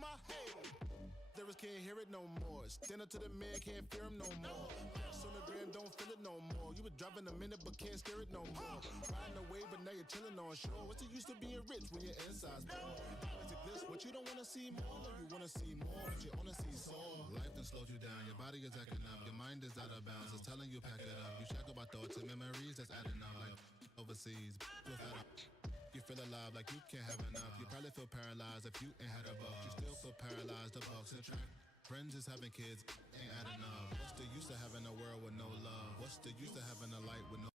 my head. Lyrics can't hear it no more. Stand up to the man, can't fear him no more. Facts on the gram, don't feel it no more. You been driving a minute, but can't steer it no more. Riding away, but now you're chilling on shore. What's it used to being rich when your inside's poor? Is it this? What you don't wanna see more? No, you wanna see more, but you wanna see sore. Life done slowed you down, your body is acting up, your mind is out of bounds. It's telling you pack it up. You shackle by thoughts and memories that's adding up like overseas. You feel alive like you can't have enough. You probably feel paralyzed if you ain't had a buck. You still feel paralyzed, the bucks and track. Friends is having kids, ain't adding up. What's the use of having a world with no love? What's the use of having a light with no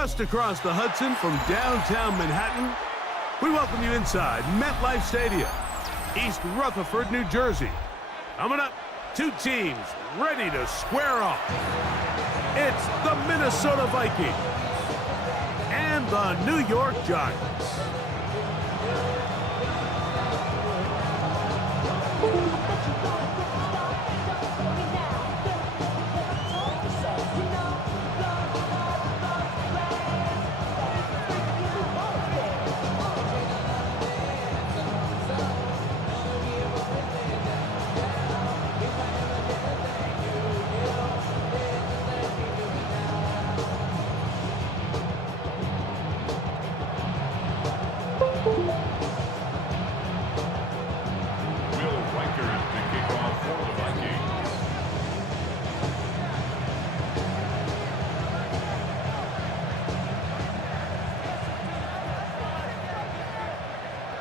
just across the Hudson from downtown Manhattan, we welcome you inside MetLife Stadium, East Rutherford, New Jersey. Coming up, two teams ready to square off. It's the Minnesota Vikings and the New York Giants.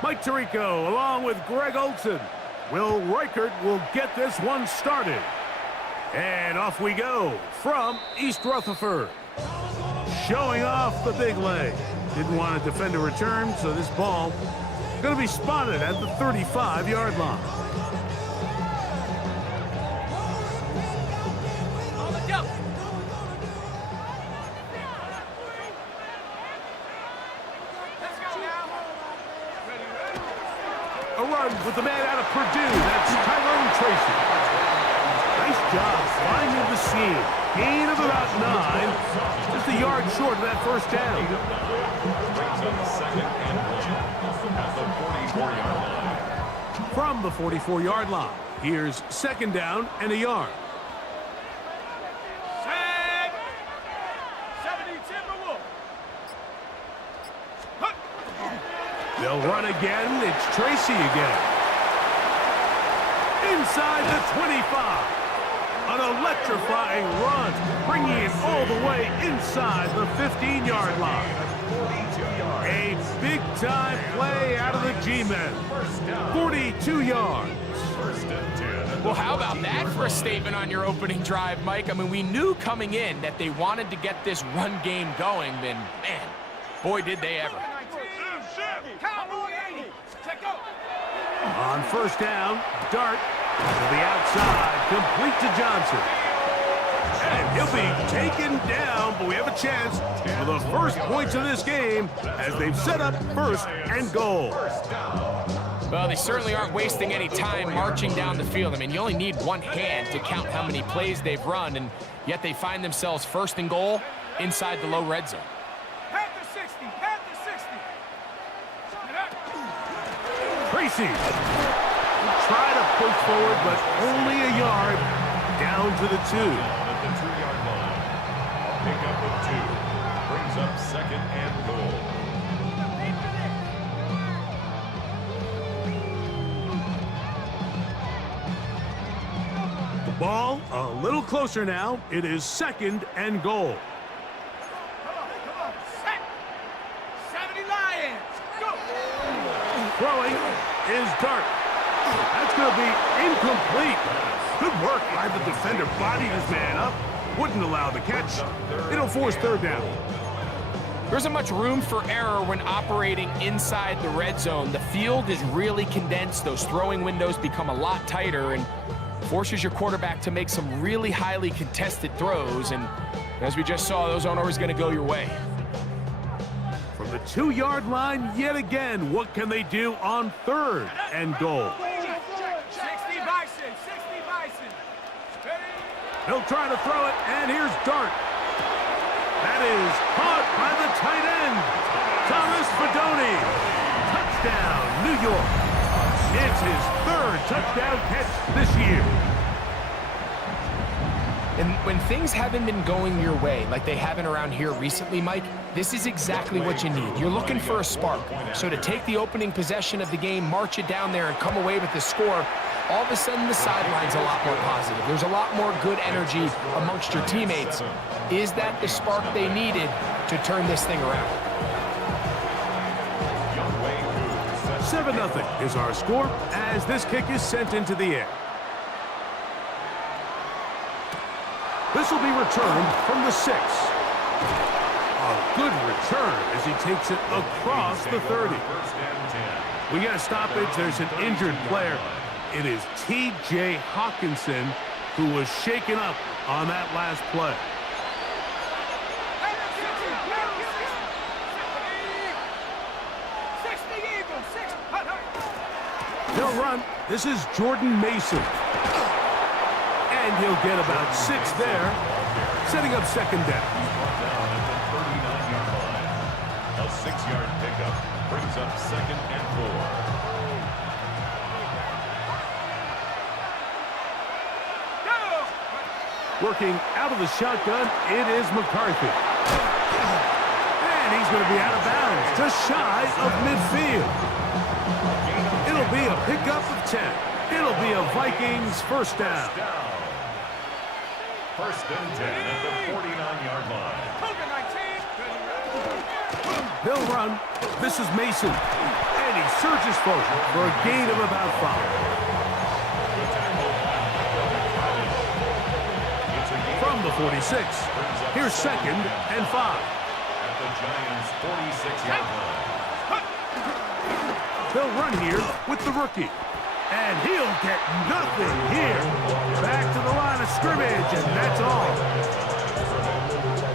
Mike Tirico along with Greg Olson. Will Reichert will get this one started. And off we go from East Rutherford. Showing off the big leg. Didn't want to defend a return, so this ball going to be spotted at the 35-yard line. A run with the man out of Purdue. That's Tyrone Tracy. Nice job finding the seam. Gain of about 9. Just a yard short of that first down. From the 44-yard line, here's second down and a yard. They'll run again. It's Tracy again. Inside the 25. An electrifying run, bringing it all the way inside the 15-yard line. A big-time play out of the G-men. 42 yards. Well, how about that for a statement on your opening drive, Mike? I mean, we knew coming in that they wanted to get this run game going, and man, boy, did they ever. On first down, Dart to the outside, complete to Johnson. And he'll be taken down, but we have a chance for the first points of this game as they've set up first and goal. Well, they certainly aren't wasting any time marching down the field. I mean, you only need one hand to count how many plays they've run, and yet they find themselves first and goal inside the low red zone. Tracy try to push forward, but only a yard down to the 2. At the 2-yard line. Pick up with 2. Brings up second and goal. The ball a little closer now. It is second and goal. Throwing is Dart. That's going to be incomplete. Good work by the defender. Bodied his man up. Wouldn't allow the catch. It'll force third down. There isn't much room for error when operating inside the red zone. The field is really condensed. Those throwing windows become a lot tighter and forces your quarterback to make some really highly contested throws. And as we just saw, those aren't always going to go your way. From the 2-yard line yet again, what can they do on third and goal? 60 Bison. He'll try to throw it, and here's Dart. That is caught by the tight end, Thomas Fidone. Touchdown, New York. It's his third touchdown catch this year. And when things haven't been going your way, like they haven't around here recently, Mike, this is exactly what you need. You're looking for a spark. So to take the opening possession of the game, march it down there, and come away with the score, all of a sudden the sideline's a lot more positive. There's a lot more good energy amongst your teammates. Is that the spark they needed to turn this thing around? 7-0 is our score as this kick is sent into the air. This will be returned from the 6. A A good return as he takes it across the 30. First and 10. We got a stoppage. There's an injured player. It is T.J. Hawkinson who was shaken up on that last play. They'll run. This is Jordan Mason. And he'll get about 6 there, setting up second down. Brought down at the 39-yard line. A 6-yard pickup brings up second and 4. Working out of the shotgun, it is McCarthy. And he's going to be out of bounds, just shy of midfield. It'll be a pickup of 10. It'll be a Vikings first down. First and 10 at the 49-yard line. They'll run. This is Mason. And he surges forward for a gain of about 5. From the 46, here's second and 5. At the Giants' 46-yard line. They'll run here with the rookie. And he'll get nothing here. Back to the line of scrimmage, and that's all.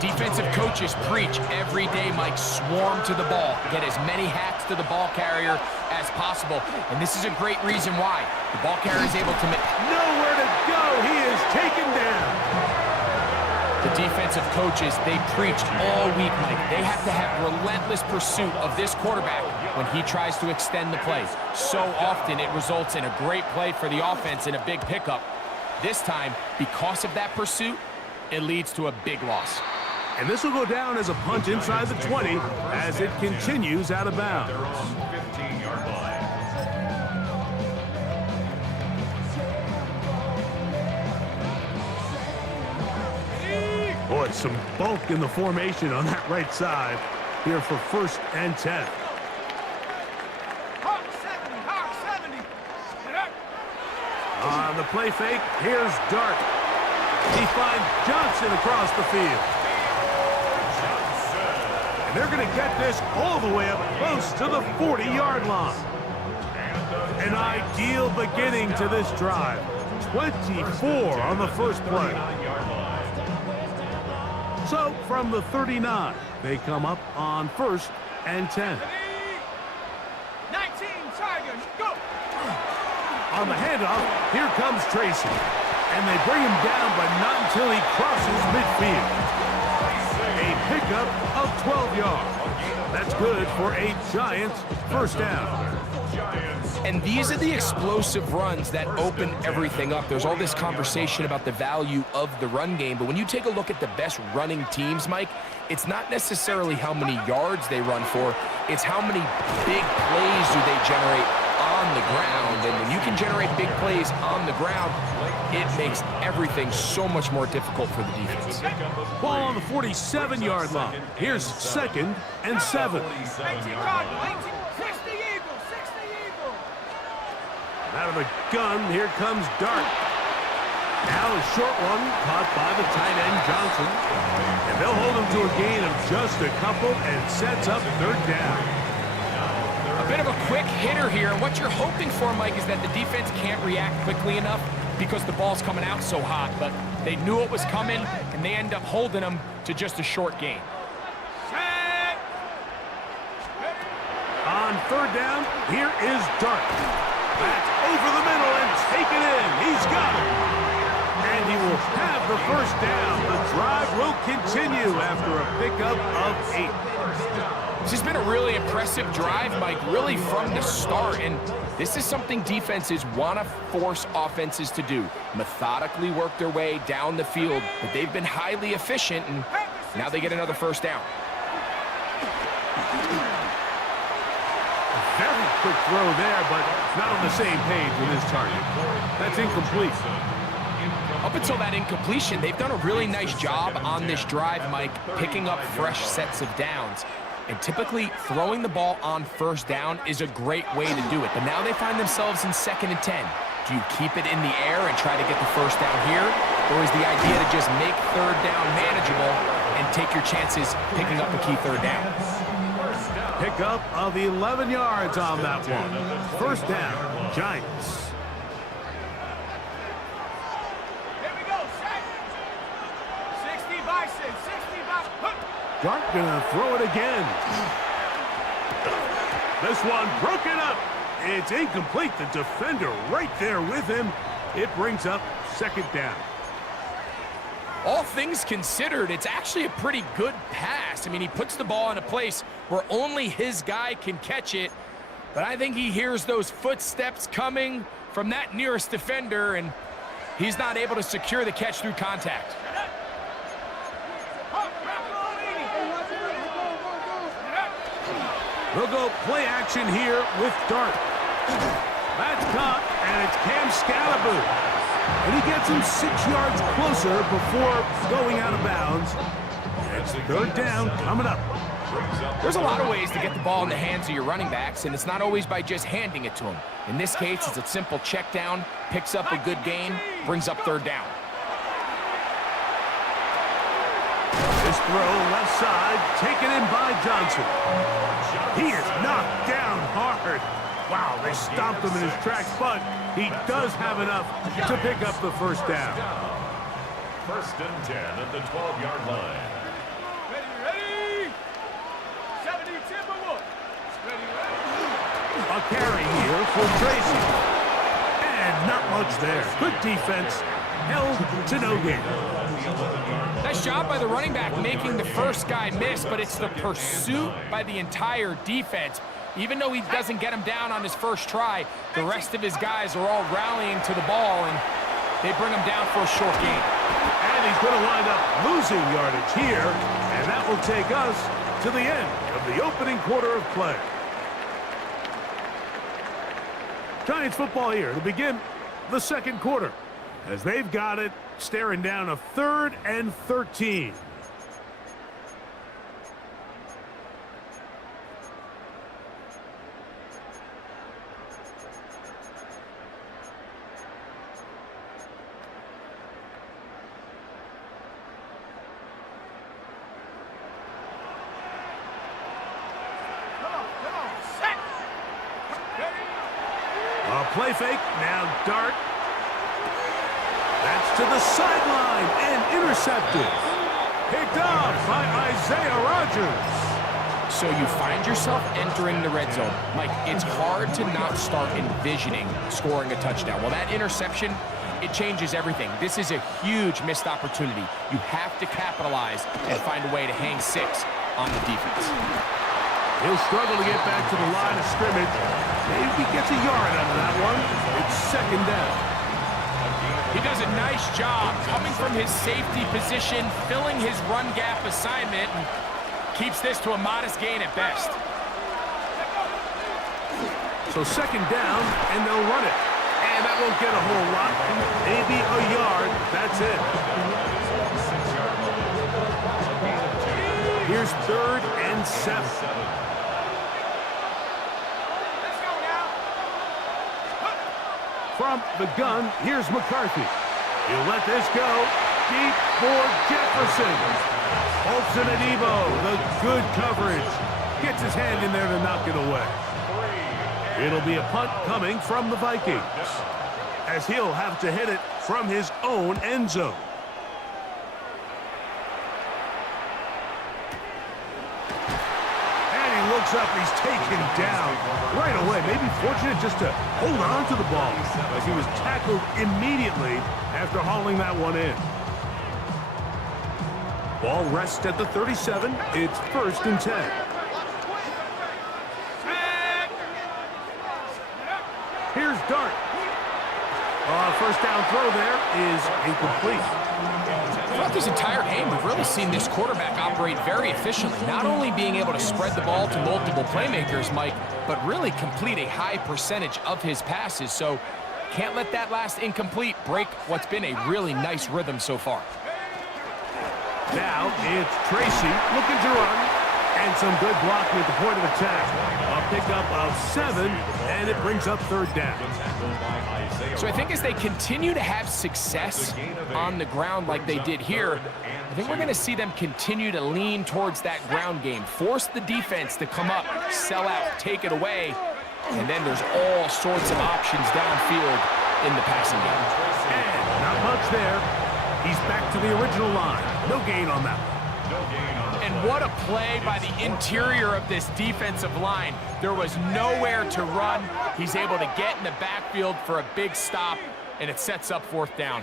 Defensive coaches preach every day, Mike, swarm to the ball. Get as many hacks to the ball carrier as possible. And this is a great reason why. The ball carrier is able to make... Nowhere to go. He is taken down. The defensive coaches, they preached all week, Mike. They have to have relentless pursuit of this quarterback when he tries to extend the play. So often it results in a great play for the offense and a big pickup. This time, because of that pursuit, it leads to a big loss. And this will go down as a punt inside the 20 as it continues out of bounds. Their own 15-yard line. Boy, some bulk in the formation on that right side here for first and 10. On the play fake, here's Dart. He finds Johnson across the field. And they're going to get this all the way up close to the 40-yard line. An ideal beginning to this drive. 24 on the first play. So from the 39, they come up on first and 10. 19 Tigers, go! On the handoff, here comes Tracy. And they bring him down, but not until he crosses midfield. A pickup of 12 yards. That's good for a Giants first down. And these are the explosive runs that open everything up. There's all this conversation about the value of the run game, but when you take a look at the best running teams, Mike, it's not necessarily how many yards they run for, it's how many big plays do they generate on the ground. And when you can generate big plays on the ground, it makes everything so much more difficult for the defense. Ball on the 47-yard line. Here's second and 7. 18 Cardinals, 60 Eagles, 60 Eagles. Out of the gun, here comes Dart. Now a short one caught by the tight end Johnson. And they'll hold him to a gain of just a couple and sets up third down. A bit of a quick hitter here, and what you're hoping for, Mike, is that the defense can't react quickly enough because the ball's coming out so hot, but they knew it was coming, and they end up holding them to just a short gain. On third down, here is Dart. Back over the middle and taken in. He's got it. And he will have the first down. The drive will continue after a pickup of 8. This has been a really impressive drive, Mike, really from the start, and this is something defenses want to force offenses to do. Methodically work their way down the field, but they've been highly efficient, and now they get another first down. Very quick throw there, but not on the same page with his target. That's incomplete. Up until that incompletion, they've done a really nice job on this drive, Mike, picking up fresh sets of downs. And typically, throwing the ball on first down is a great way to do it. But now they find themselves in second and 10. Do you keep it in the air and try to get the first down here? Or is the idea to just make third down manageable and take your chances picking up a key third down. Pickup of 11 yards on that one. First down, Giants. Here we go, set. 60 by 6, 60 by... Dart gonna throw it again. This one broken up. It's incomplete. The defender right there with him. It brings up second down. All things considered, it's actually a pretty good pass. I mean, he puts the ball in a place where only his guy can catch it. But I think he hears those footsteps coming from that nearest defender, and he's not able to secure the catch through contact. They'll go play action here with Dart. That's caught, and it's Cam Scalaboo. And he gets him 6 yards closer before going out of bounds. It's third down coming up. There's a lot of ways to get the ball in the hands of your running backs, and it's not always by just handing it to them. In this case, it's a simple check down, picks up a good gain, brings up third down. This throw left side, taken in by Johnson. He is knocked down hard. Wow, they stomped him in his tracks, but he does have enough to pick up the first down. First and 10 at the 12-yard line. Ready? 70 Timberwolves. Ready? A carry here for Tracy. And not much there. Good defense. Held to no gain. Nice job by the running back making the first guy miss, but it's the pursuit by the entire defense. Even though he doesn't get him down on his first try, the rest of his guys are all rallying to the ball, and they bring him down for a short gain. And he's going to wind up losing yardage here, and that will take us to the end of the opening quarter of play. Giants football here to begin the second quarter, as they've got it staring down a 3rd and 13. Play fake, now Dart. That's to the sideline and intercepted. Picked up by Isaiah Rodgers. So you find yourself entering the red zone. Mike, it's hard to not start envisioning scoring a touchdown. Well, that interception, it changes everything. This is a huge missed opportunity. You have to capitalize and find a way to hang 6 on the defense. He'll struggle to get back to the line of scrimmage. Maybe gets a yard out of that one. It's second down. He does a nice job coming from his safety position, filling his run gap assignment, and keeps this to a modest gain at best. So second down, and they'll run it. And that won't get a whole lot. Maybe a yard. That's it. Here's 3rd and 7. From the gun, here's McCarthy. He'll let this go. Deep for Jefferson. Olsen and Evo, the good coverage. Gets his hand in there to knock it away. It'll be a punt coming from the Vikings, as he'll have to hit it from his own end zone. Looks up, he's taken down right away. Maybe fortunate just to hold on to the ball, as he was tackled immediately after hauling that one in. Ball rests at the 37. It's 1st and 10. Here's Dart. First down throw there is incomplete. Throughout this entire game, we've really seen this quarterback operate very efficiently, not only being able to spread the ball to multiple playmakers, Mike, but really complete a high percentage of his passes. So can't let that last incomplete break what's been a really nice rhythm so far. Now it's Tracy looking to run, and some good blocking at the point of attack. A pickup of 7, and it brings up third down. So I think as they continue to have success on the ground like they did here, I think we're going to see them continue to lean towards that ground game, force the defense to come up, sell out, take it away, and then there's all sorts of options downfield in the passing game. And not much there. He's back to the original line. No gain on that one. And what a play by the interior of this defensive line. There was nowhere to run. He's able to get in the backfield for a big stop, and it sets up fourth down.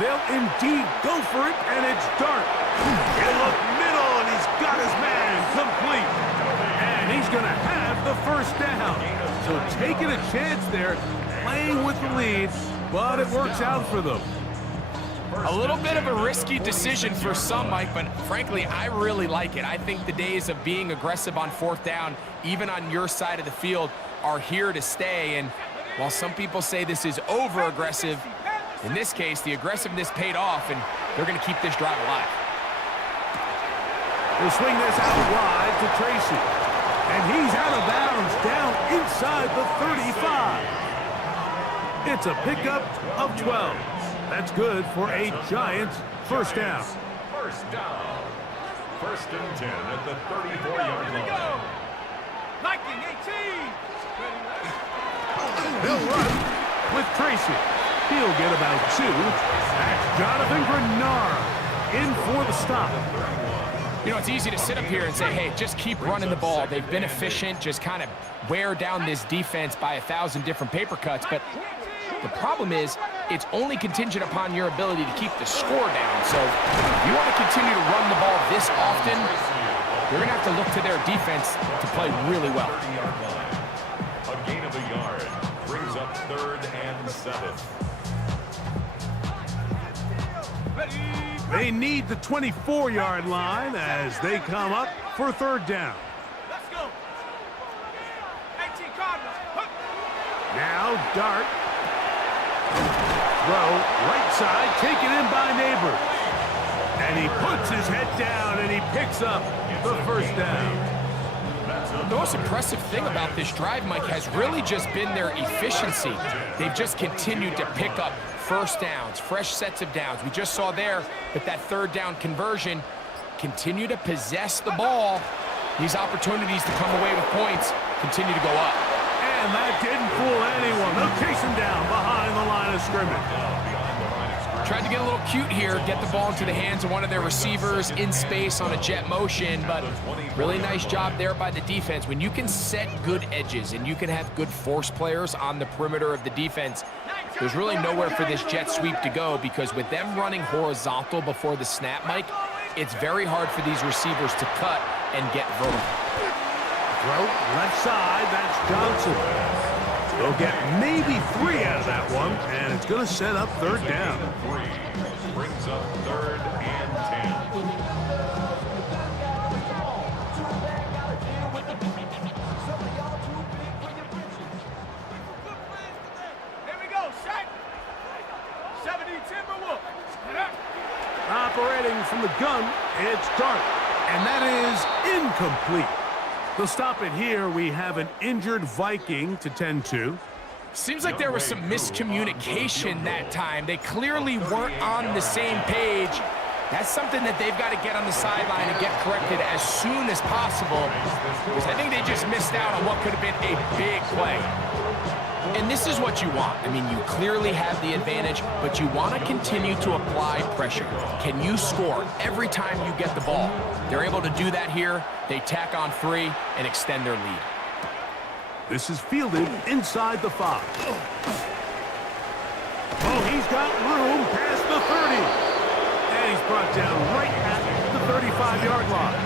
They'll indeed go for it, and it's Dart. He'll look middle, and he's got his man complete. And he's going to have the first down. So taking a chance there, playing with the lead, but it works out for them. A little bit of a risky decision for some, Mike, but frankly, I really like it. I think the days of being aggressive on fourth down, even on your side of the field, are here to stay. And while some people say this is over-aggressive, in this case, the aggressiveness paid off, and they're going to keep this drive alive. They'll swing this out wide to Tracy. And he's out of bounds down inside the 35. It's a pickup of 12. That's good for a Giants first down. First down. First and 10 at the 34-yard line. Viking 18. They'll run with Tracy. He'll get about 2. That's Jonathan Grenard in for the stop. You know, it's easy to sit up here and say, hey, just keep running the ball. They've been efficient, just kind of wear down this defense by 1,000 different paper cuts. But the problem is it's only contingent upon your ability to keep the score down. So if you want to continue to run the ball this often, you're going to have to look to their defense to play really well. A gain of a yard brings up 3rd and 7. They need the 24-yard line as they come up for third down. Let's go. 18 Cardinals. Now Dart. Throw right side, taken in by Neighbors. And he puts his head down and he picks up the first down. The most impressive thing about this drive, Mike, has really just been their efficiency. They've just continued to pick up first downs, fresh sets of downs. We just saw there that that third down conversion, continue to possess the ball. These opportunities to come away with points continue to go up. And that didn't fool anyone. They'll chase him down behind the line of scrimmage. Tried to get a little cute here, get the ball into the hands of one of their receivers in space on a jet motion, but really nice job there by the defense. When you can set good edges and you can have good force players on the perimeter of the defense, there's really nowhere for this jet sweep to go, because with them running horizontal before the snap, Mike, it's very hard for these receivers to cut and get vertical. Throw left side, that's Johnson. They'll get maybe 3 out of that one, and it's going to set up third down. 3 brings up 3rd and 10. Here we go, set. 70 Timberwolves. Operating from the gun, it's Dart, and that is incomplete. They'll stop it here. We have an injured Viking to tend to. Seems like there was some miscommunication that time. They clearly weren't on the same page. That's something that they've got to get on the sideline and get corrected as soon as possible, because I think they just missed out on what could have been a big play. And this is what you want. I mean, you clearly have the advantage, but you want to continue to apply pressure. Can you score every time you get the ball? They're able to do that here. They tack on 3 and extend their lead. This is fielded inside the 5. Oh, he's got room past the 30. And he's brought down right at the 35-yard line.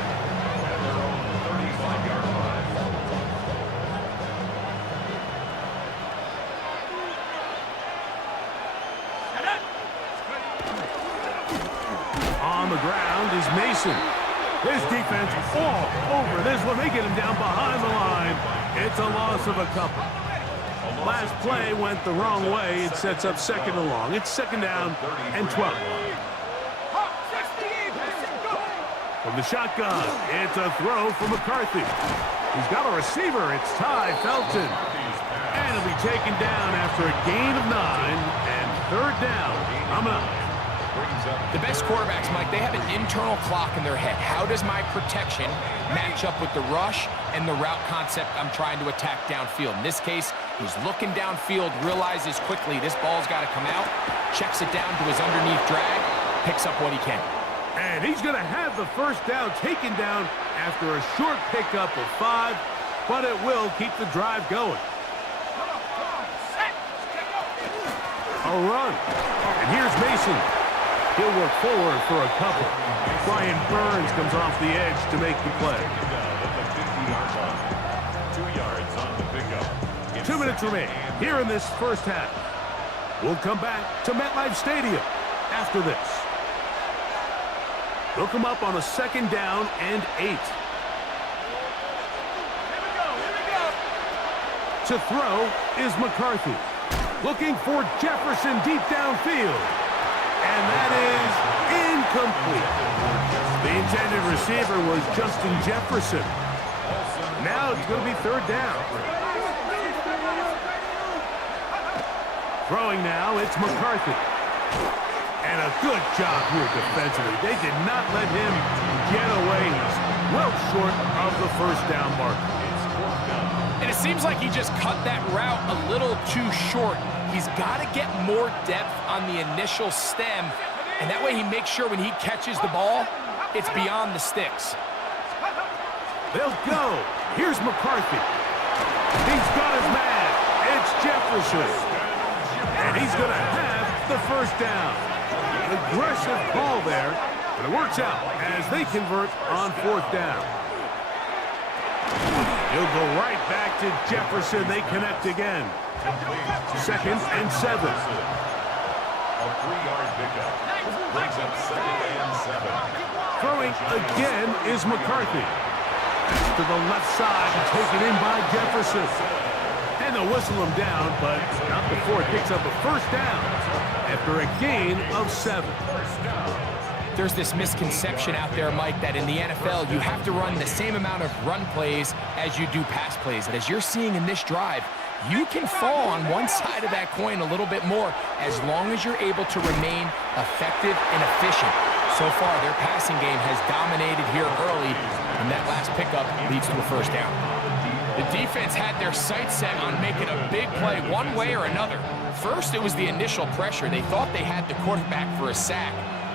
On the ground is Mason. His defense all over this one. They get him down behind the line. It's a loss of a couple. Last play went the wrong way. It sets up second and long. It's second down and 12. From the shotgun, it's a throw for McCarthy. He's got a receiver. It's Ty Felton. And he'll be taken down after a gain of 9 and third down. Coming up. The best quarterbacks, Mike, they have an internal clock in their head. How does my protection match up with the rush and the route concept I'm trying to attack downfield? In this case, he's looking downfield, realizes quickly this ball's got to come out, checks it down to his underneath drag, picks up what he can. And he's going to have the first down taken down after a short pickup of 5, but it will keep the drive going. A run. And here's Mason. He'll work forward for a couple. Brian Burns comes off the edge to make the play. 2 yards on the pickup. 2 minutes remain here in this first half. We'll come back to MetLife Stadium after this. They'll come up on a 2nd down and 8. To throw is McCarthy. Looking for Jefferson deep downfield. And that is incomplete. The intended receiver was Justin Jefferson. Now it's going to be 3rd down. Throwing now, it's McCarthy. And a good job here defensively. They did not let him get away. He's well short of the 1st down marker. And it seems like he just cut that route a little too short. He's got to get more depth on the initial stem, and that way he makes sure when he catches the ball, it's beyond the sticks. They'll go. Here's McCarthy. He's got his man. It's Jefferson. And he's going to have the 1st down. Aggressive ball there, but it works out as they convert on 4th down. He'll go right back to Jefferson. They connect again. 2nd and 7. A 3-yard pickup. Brings up 2nd and 7. Throwing again is McCarthy. To the left side, taken in by Jefferson. And they'll whistle him down, but not before it picks up a 1st down after a gain of 7. There's this misconception out there, Mike, that in the NFL you have to run the same amount of run plays as you do pass plays. And as you're seeing in this drive, you can fall on one side of that coin a little bit more as long as you're able to remain effective and efficient. So far, their passing game has dominated here early, and that last pickup leads to a 1st down. The defense had their sights set on making a big play one way or another. First, it was the initial pressure. They thought they had the quarterback for a sack,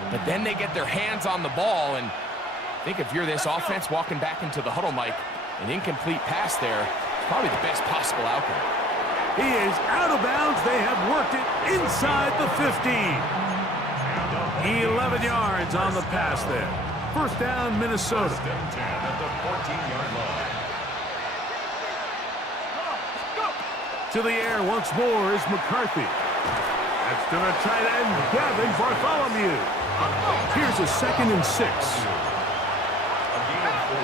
but then they get their hands on the ball, and I think if you're this offense walking back into the huddle, Mike, an incomplete pass there is probably the best possible outcome. He is out of bounds. They have worked it inside the 15. 11 yards on the pass there. 1st down, Minnesota. 1st and 10 at the 14-yard line. To the air once more is McCarthy. That's to the tight end, Gavin Bartholomew. Here's a 2nd and 6. A gain of 4.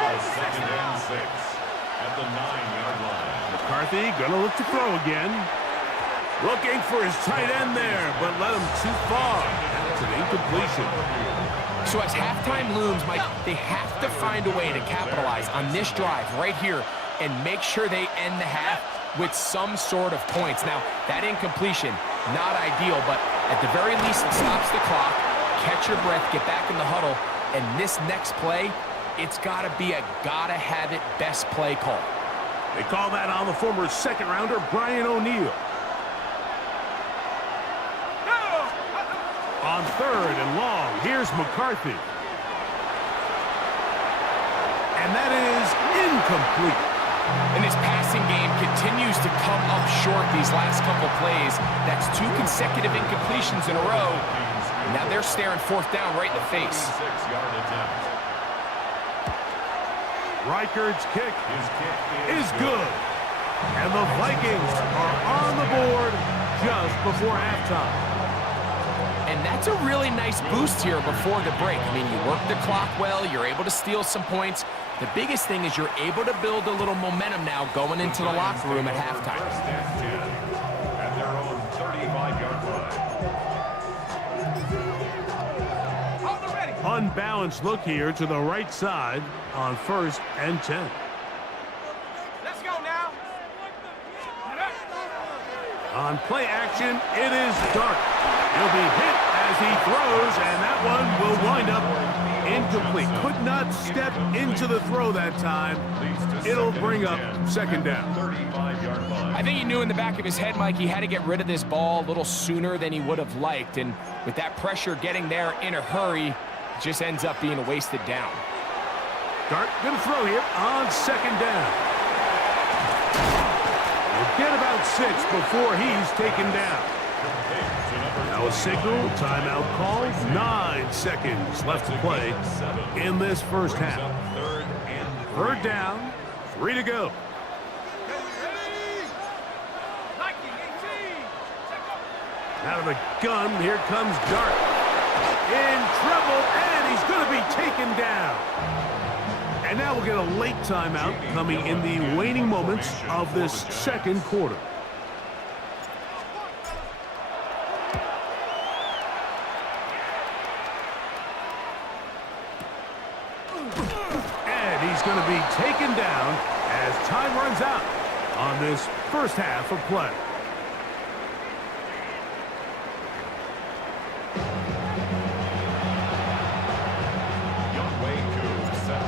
Now 2nd and 6 at the 9-yard line. McCarthy gonna look to throw again. Looking for his tight end there, but let him too far. That's an incompletion. So as halftime looms, Mike, they have to find a way to capitalize on this drive right here and make sure they end the half with some sort of points. Now, that incompletion, not ideal, but at the very least, it stops the clock, catch your breath, get back in the huddle, and this next play, it's got to be a gotta-have-it best play call. They call that on the former 2nd rounder, Brian O'Neill. On 3rd and long, here's McCarthy. And that is incomplete. And his passing game continues to come up short these last couple plays. That's 2 consecutive incompletions in a row. Now they're staring 4th down right in the face. 6-yard attempt. Reichard's kick His kick is good. And the Vikings are on the board just before halftime. And that's a really nice boost here before the break. I mean, you work the clock well, you're able to steal some points. The biggest thing is you're able to build a little momentum now going into the locker room at halftime. 1st and 10 at their own 35-yard line. On unbalanced look here to the right side on 1st and 10. Let's go now. On play action, it is Dart. He'll be hit as he throws, and that one will wind up incomplete. Could not step into the throw that time. It'll bring up 2nd down. I think he knew in the back of his head, Mike, he had to get rid of this ball a little sooner than he would have liked. And with that pressure getting there in a hurry, it just ends up being a wasted down. Dart going to throw here on 2nd down. He'll get about 6 before he's taken down. Now a signal, timeout call, 9 seconds left to play in this first half. 3rd down, 3 to go. Out of the gun, here comes Dart. In trouble, and he's going to be taken down. And now we'll get a late timeout coming in the waning moments of this 2nd quarter. And he's going to be taken down as time runs out on this first half of play.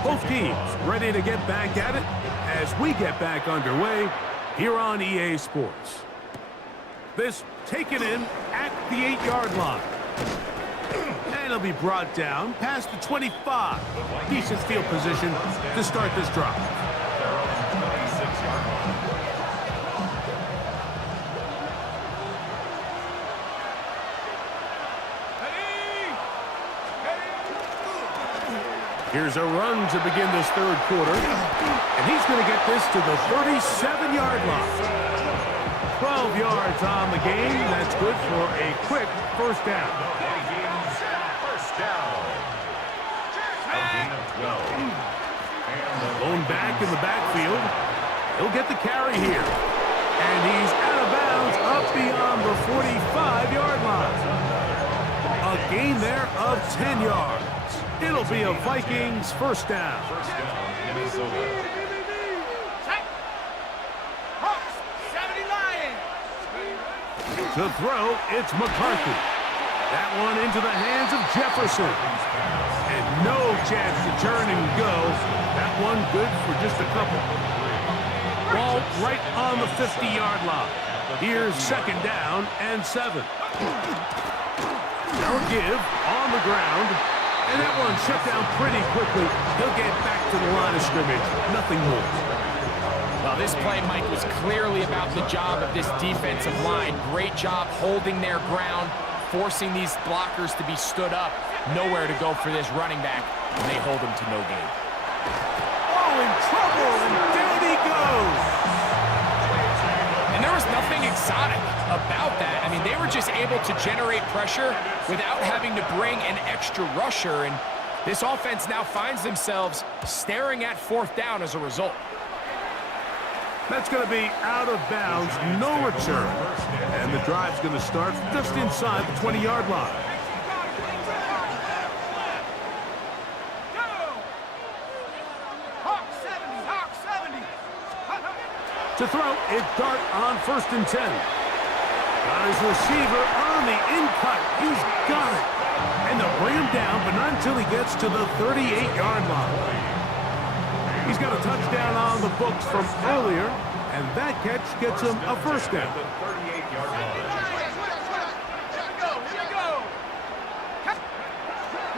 Both teams ready to get back at it as we get back underway here on EA Sports. This taken in at the 8-yard line. And it'll be brought down past the 25. Decent field position to start this drive. Here's a run to begin this 3rd quarter. And he's going to get this to the 37-yard line. 12 yards on the game. That's good for a quick first down. First down. A gain of 12. Lone back in the backfield. He'll get the carry here. And he's out of bounds up beyond the 45-yard line. A gain there of 10 yards. It'll be a Vikings first down. First down, Minnesota. Hawks, 70 Lions. To throw, it's McCarthy. That one into the hands of Jefferson. And no chance to turn and go. That one good for just a couple. Ball right on the 50-yard line. Here's 2nd down and 7. Now give on the ground. And that one shut down pretty quickly. He'll get back to the line of scrimmage. Nothing more. Well, this play, Mike, was clearly about the job of this defensive line. Great job holding their ground, forcing these blockers to be stood up. Nowhere to go for this running back, and they hold him to no gain. Oh, in trouble, and down he goes. And there was nothing exotic about that. I mean, they were just able to generate pressure without having to bring an extra rusher, and this offense now finds themselves staring at 4th down as a result. That's going to be out of bounds, no return. And the drive's going to start just inside the 20-yard line. To throw, it's Dart on 1st and 10. Got his receiver on the in-cut. He's got it. And they'll bring him down, but not until he gets to the 38-yard line. He's got a touchdown on the books from earlier, and that catch gets him a first down.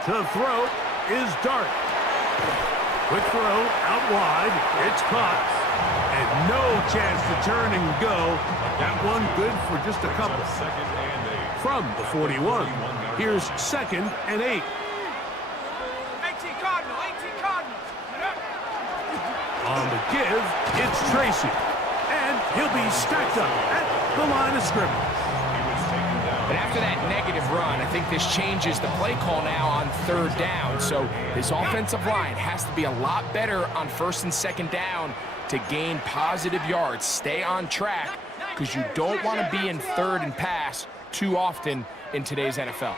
To throw is Dart. Quick throw out wide. It's caught. And no chance to turn and go. That one good for just a couple. From the 41, here's 2nd and 8. 18 Cardinal, 18 Cardinal. On the give, it's Tracy. And he'll be stacked up at the line of scrimmage. But after that negative run, I think this changes the play call now on 3rd down. So this offensive line has to be a lot better on 1st and 2nd down to gain positive yards. Stay on track because you don't want to be in 3rd and pass too often in today's NFL.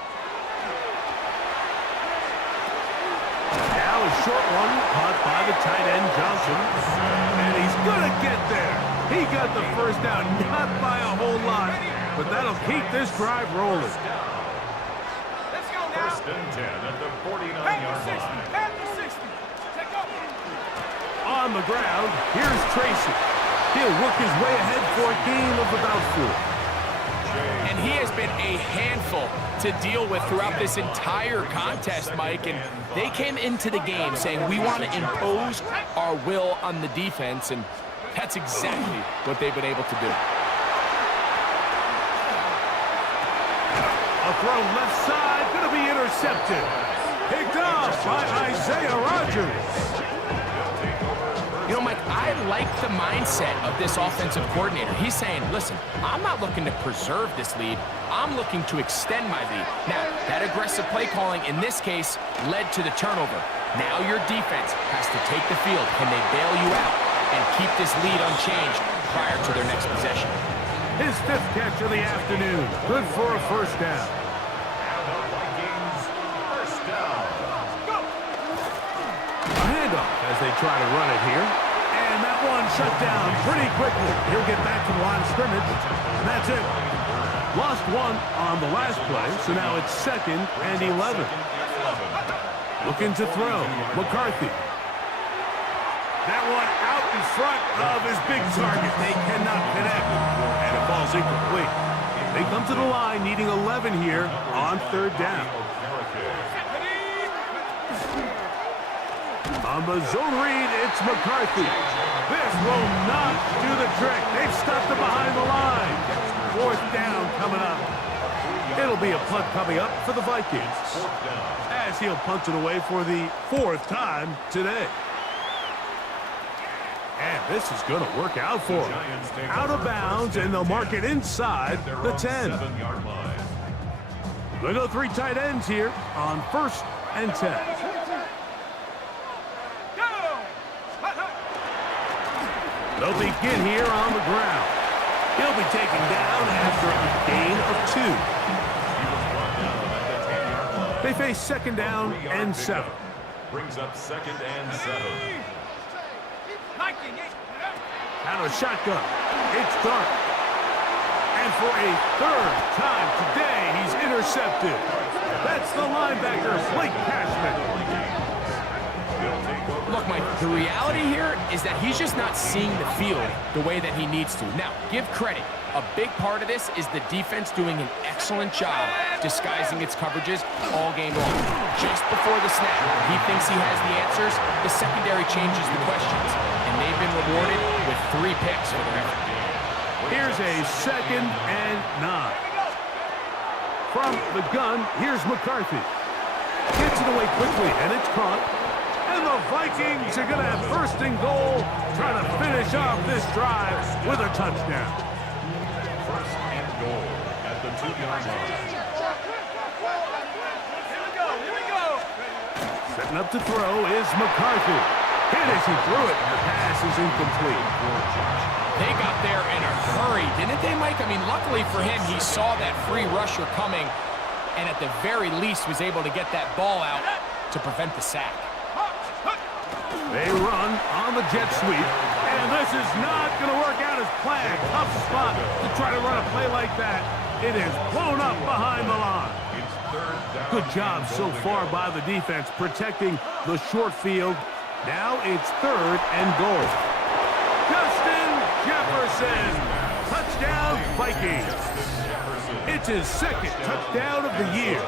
a short one caught by the tight end, Johnson. And he's going to get there. He got the first down, not by a whole lot, but that'll keep this drive rolling. Let's go now. First and 10 at the 49-yard line. At the 60. Take over. On the ground, here's Tracy. He'll work his way ahead for a gain of about 4. And he has been a handful to deal with throughout this entire contest, Mike. And they came into the game saying, we want to impose our will on the defense, and that's exactly what they've been able to do. A throw left side, going to be intercepted. Picked off by Isaiah Rodgers. You know, Mike, I like the mindset of this offensive coordinator. He's saying, listen, I'm not looking to preserve this lead. I'm looking to extend my lead. Now, that aggressive play calling in this case led to the turnover. Now your defense has to take the field. Can they bail you out and keep this lead unchanged prior to their next possession? His 5th catch of the afternoon. Good for a first down. And the Vikings first down. A handoff as they try to run it here. And that one shut down pretty quickly. He'll get back to the line of scrimmage. And that's it. Lost one on the last play, so now it's 2nd and 11. Looking to throw. McCarthy. That one out in front of his big target. They cannot connect. And it falls incomplete. They come to the line needing 11 here on 3rd down. On the zone read, it's McCarthy. This will not do the trick. They've stopped him behind the line. 4th down coming up. It'll be a punt coming up for the Vikings, as he'll punt it away for the 4th time today. And this is going to work out for him. Out of bounds, and they'll mark it inside the 10. They'll go 3 tight ends here on 1st and 10. They'll begin here on the ground. He'll be taken down after a gain of 2. They face 2nd down and 7. Brings up 2nd and 7. Out of shotgun. It's dark. And for a 3rd time today, he's intercepted. That's the linebacker, Blake Cashman. Look, Mike, the reality here is that he's just not seeing the field the way that he needs to. Now, give credit. A big part of this is the defense doing an excellent job disguising its coverages all game long. Just before the snap, he thinks he has the answers. The secondary changes the questions, and they've been rewarded with 3 picks for their effort. Here's a 2nd and 9. From the gun, here's McCarthy. Gets it away quickly, and it's caught. And the Vikings are going to have 1st and goal, trying to finish off this drive with a touchdown. 1st and goal at the 2-yard line. Here we go. Setting up to throw is McCarthy. Hit as he threw it. The pass is incomplete. They got there in a hurry, didn't they, Mike? I mean, luckily for him, he saw that free rusher coming, and at the very least was able to get that ball out to prevent the sack. They run on the jet sweep, and this is not going to work out as planned. Tough spot to try to run a play like that. It is blown up behind the line. It's 3rd down. Good job so far by the defense protecting the short field. Now it's 3rd and goal. Justin Jefferson, touchdown Vikings. It's his 2nd touchdown of the year.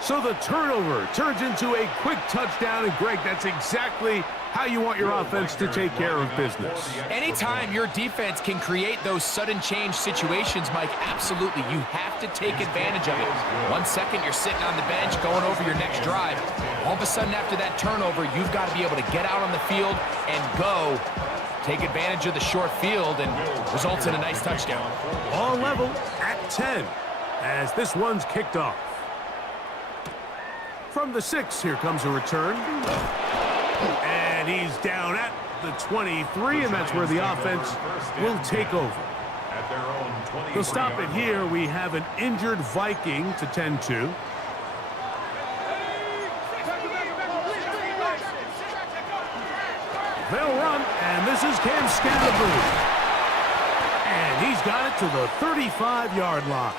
So the turnover turns into a quick touchdown, and Greg, that's exactly how you want your offense to take care of business. Anytime your defense can create those sudden change situations, Mike, absolutely, you have to take advantage of it. 1 second, you're sitting on the bench going over your next drive. All of a sudden, after that turnover, you've got to be able to get out on the field and go. Take advantage of the short field and results in a nice touchdown. All level at 10 as this one's kicked off. From the 6, here comes a return. And he's down at the 23, and that's where the offense will take over. They'll stop it here. We have an injured Viking to tend to. They'll run, and this is Cam Scatterboo. And he's got it to the 35-yard line.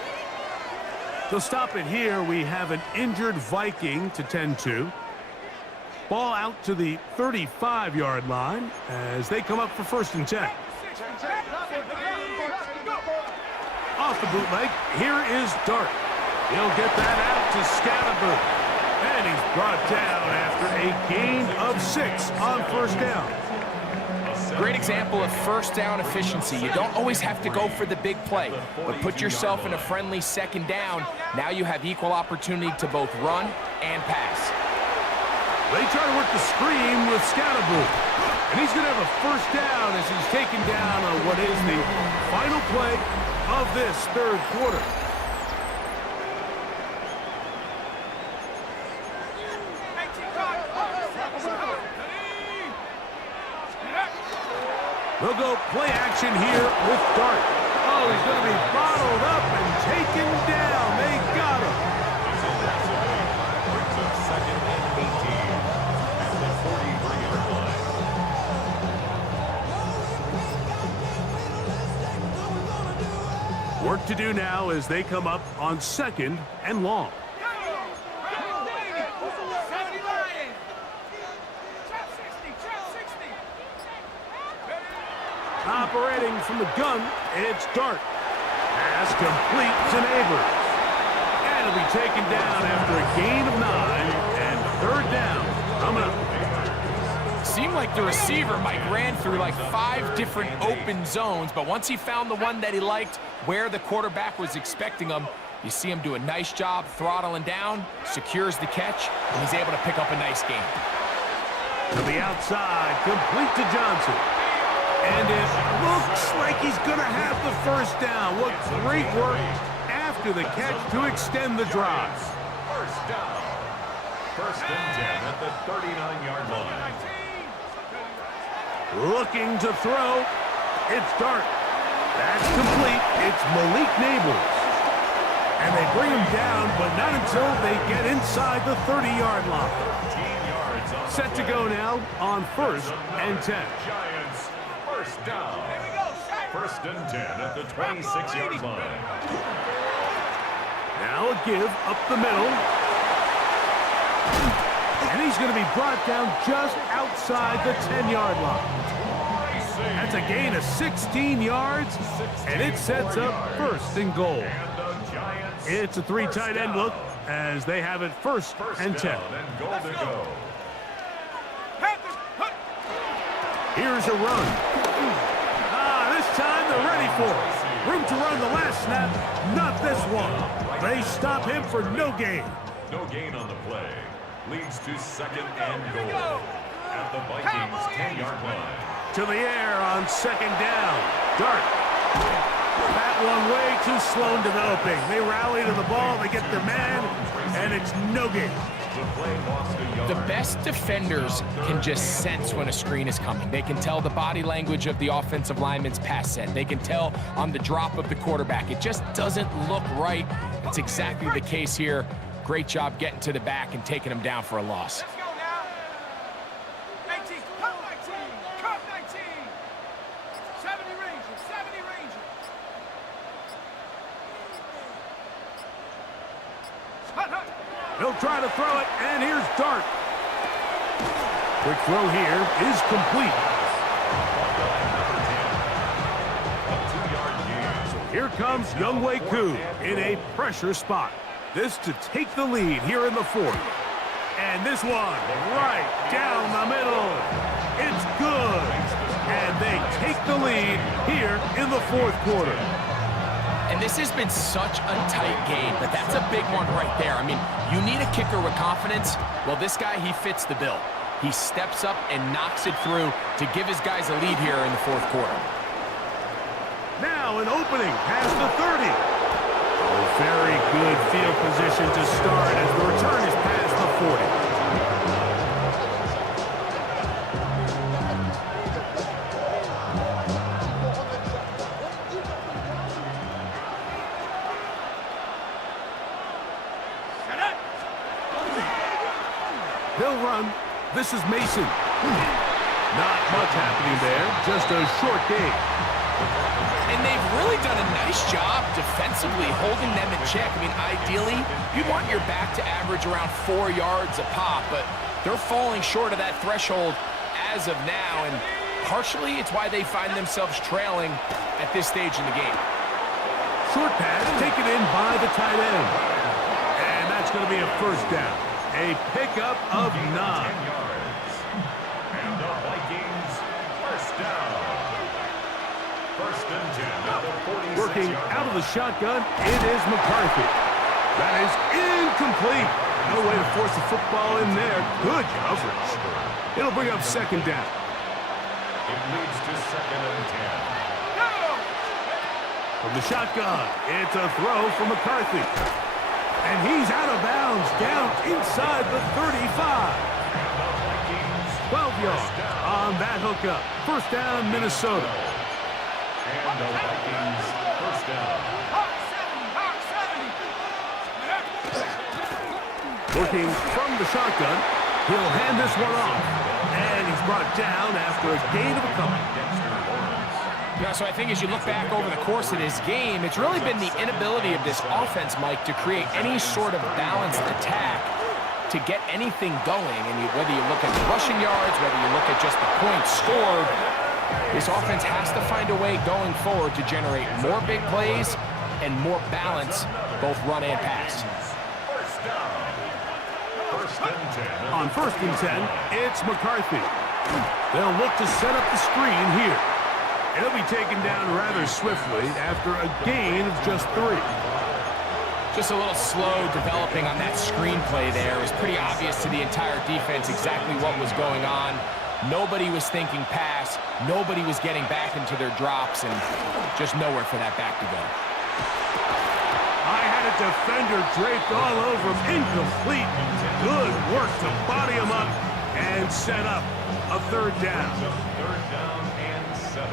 To stop it here, we have an injured Viking to tend to. Ball out to the 35-yard line as they come up for 1st and 10. Off the bootleg, here is Dart. He'll get that out to Scatterboo. And he's brought down after a gain of 6 on 1st down. Great example of 1st down efficiency. You don't always have to go for the big play, but put yourself in a friendly 2nd down. Now you have equal opportunity to both run and pass. They try to work the screen with Scatterboo. And he's going to have a 1st down as he's taken down on what is the final play of this 3rd quarter. They'll go play action here with Dart. Oh, he's going to be bottled up and taken down. They got him. Brings up 2nd and 18 at the 43-yard line. Work to do now as they come up on 2nd and long. Operating from the gun, it's Dart. Pass complete to Neighbors. And it'll be taken down after a gain of 9 and 3rd down coming up. Seemed like the receiver, Mike, ran through like 5 different open zones, but once he found the one that he liked, where the quarterback was expecting him, you see him do a nice job throttling down, secures the catch, and he's able to pick up a nice gain. To the outside, complete to Johnson. And it looks like he's going to have the 1st down. What great work after the catch to extend the drive. 1st down. 1st and 10 at the 39-yard line. Looking to throw. It's Dart. That's complete. It's Malik Neighbors. And they bring him down, but not until they get inside the 30-yard line. 13 yards on Set to go now on 1st and 10. Giants. 1st down. 1st and 10 at the 26-yard line. Now a give up the middle. And he's going to be brought down just outside the 10-yard line. That's a gain of 16 yards, and it sets up 1st and goal. It's a 3 tight end look as they have it 1st and 10. And goal to go. Here's a run. This time they're ready for it. Room to run the last snap, not this one. They stop him for no gain. No gain on the play. Leads to 2nd and goal at the Vikings' 10-yard line. To the air on 2nd down. Dart. That one way too slow in developing. They rally to the ball, they get their man, and it's no gain. The best defenders can just sense when a screen is coming. They can tell the body language of the offensive lineman's pass set. They can tell on the drop of the quarterback. It just doesn't look right. It's exactly the case here. Great job getting to the back and taking him down for a loss. Let's go now. 19, cut 19, cut 19. 70 Rangers, 70 Rangers. Hut, hut. He'll try to throw it, and here's Dart. Quick throw here is complete. Here comes Younghoe Koo in a pressure spot. This to take the lead here in the 4th. And this one right down the middle. It's good. And they take the lead here in the 4th quarter. And this has been such a tight game, but that's a big one right there. I mean, you need a kicker with confidence. Well, this guy, he fits the bill. He steps up and knocks it through to give his guys a lead here in the 4th quarter. Now an opening past the 30. Oh, very good field position to start as the return is past the 40. They'll run. This is Mason. Not much happening there, just a short game. And they've really done a nice job defensively holding them in check. I mean, ideally, you'd want your back to average around 4 yards a pop, but they're falling short of that threshold as of now, and partially it's why they find themselves trailing at this stage in the game. Short pass taken in by the tight end. And that's going to be a first down. A pickup of 9. 10 yards. And the Vikings first down. First and 10 at the 46-yard line. Working out of the shotgun, it is McCarthy. That is incomplete. No way to force the football in there. Good coverage. It'll bring up second down. It leads to second and 10. From the shotgun, it's a throw from McCarthy. And he's out of bounds, down inside the 35. 12 yards on that hookup. First down, Minnesota. And the Vikings first down. Working from the shotgun, he'll hand this one off. And he's brought down after a gain of a couple. Yeah, so I think as you look back over the course of this game, it's really been the inability of this offense, Mike, to create any sort of balanced attack to get anything going. And whether you look at the rushing yards, whether you look at just the points scored, this offense has to find a way going forward to generate more big plays and more balance, both run and pass. On first and 10, it's McCarthy. They'll look to set up the screen here. He'll be taken down rather swiftly after a gain of just 3. Just a little slow developing on that screenplay there. It was pretty obvious to the entire defense exactly what was going on. Nobody was thinking pass. Nobody was getting back into their drops, and just nowhere for that back to go. I had a defender draped all over him. Incomplete. Good work to body him up and set up a third down. Third down and 7.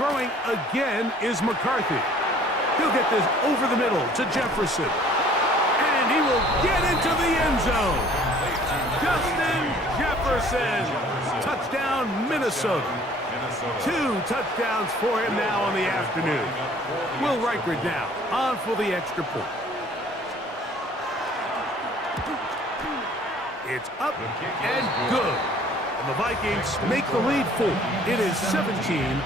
Throwing again is McCarthy. He'll get this over the middle to Jefferson. And he will get into the end zone. Justin Jefferson. Touchdown, Minnesota. 2 touchdowns for him now on the afternoon. Will Reichert now on for the extra point. It's up and good. And the Vikings make the lead 4. It is 17-13.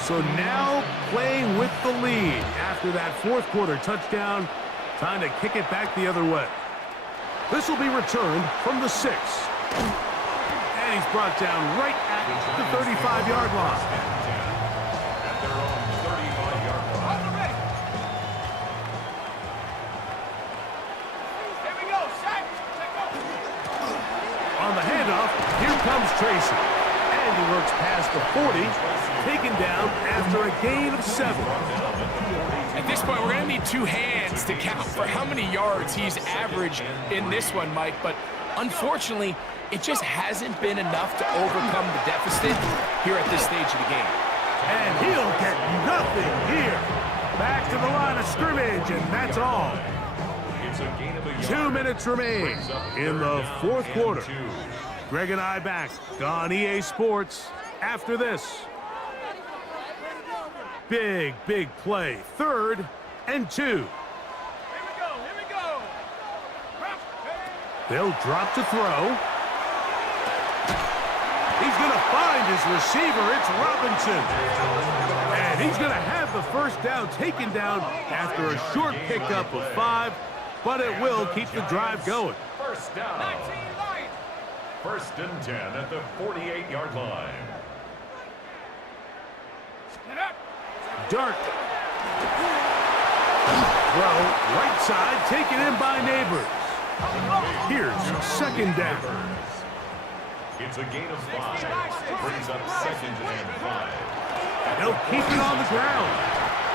So now playing with the lead after that fourth quarter touchdown. Time to kick it back the other way. This will be returned from the 6. And he's brought down right at the 35-yard line. At their own 35-yard line. Here we go, Shaq. On the handoff, here comes Tracy. And he looks past the 40, taken down after a gain of 7. At this point, we're going to need 2 hands to count for how many yards he's averaged in this one, Mike. But unfortunately, it just hasn't been enough to overcome the deficit here at this stage of the game. And he'll get nothing here. Back to the line of scrimmage, and that's all. It's a gain of a yard. 2 minutes remain in the fourth quarter. Greg and I back on EA Sports after this. Big, big play. 3rd and 2. Here we go. They'll drop to throw. He's going to find his receiver. It's Robinson. And he's going to have the first down taken down after a short pickup of 5, but it will keep the drive going. First down. 19 Lions. First and 10 at the 48-yard line. Get up. Dart. Throw, right side, taken in by Neighbors. Here's second down. It's a gain of 5. Brings up second and 5. They'll keep it on the ground.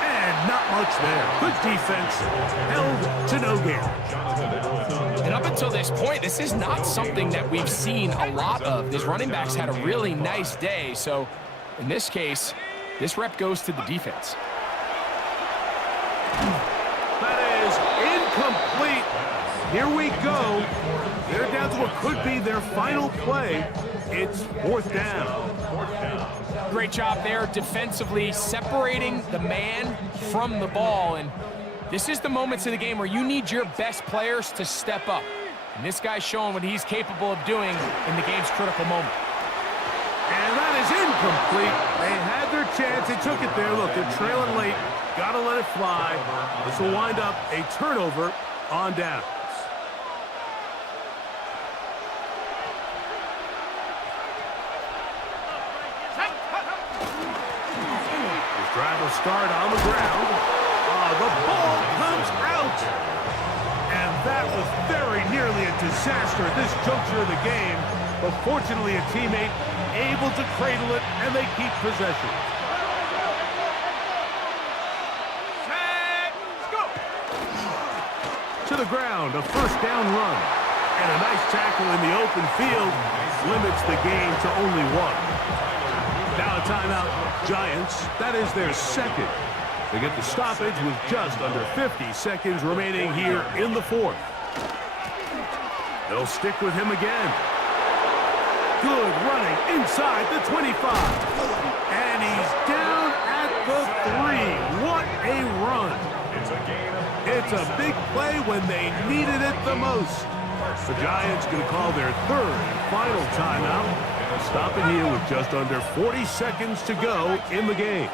And not much there. Good defense. Held to no gain. And up until this point, this is not something that we've seen a lot of. These running backs had a really nice day. So in this case, this rep goes to the defense. That is incomplete. Here we go. They're down to what could be their final play. It's 4th down. Great job there defensively, separating the man from the ball. And this is the moments of the game where you need your best players to step up. And this guy's showing what he's capable of doing in the game's critical moment. And that is incomplete. They had their chance. They took it there. Look, they're trailing late. Got to let it fly. This will wind up a turnover on downs. This drive will start on the ground. The ball comes out. And that was very nearly a disaster at this juncture of the game. But fortunately, a teammate able to cradle it, and they keep possession. Set, go! To the ground, a 1st down run. And a nice tackle in the open field limits the game to only 1. Now a timeout, Giants. That is their 2nd. They get the stoppage with just under 50 seconds remaining here in the 4th. They'll stick with him again. Good running inside the 25. And he's down at the 3. What a run. It's a big play when they needed it the most. The Giants going to call their 3rd and final timeout. Stopping here with just under 40 seconds to go in the game.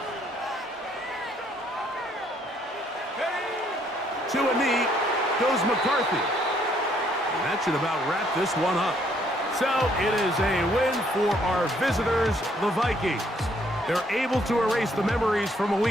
To a knee goes McCarthy. And that should about wrap this one up. So it is a win for our visitors, the Vikings. They're able to erase the memories from a week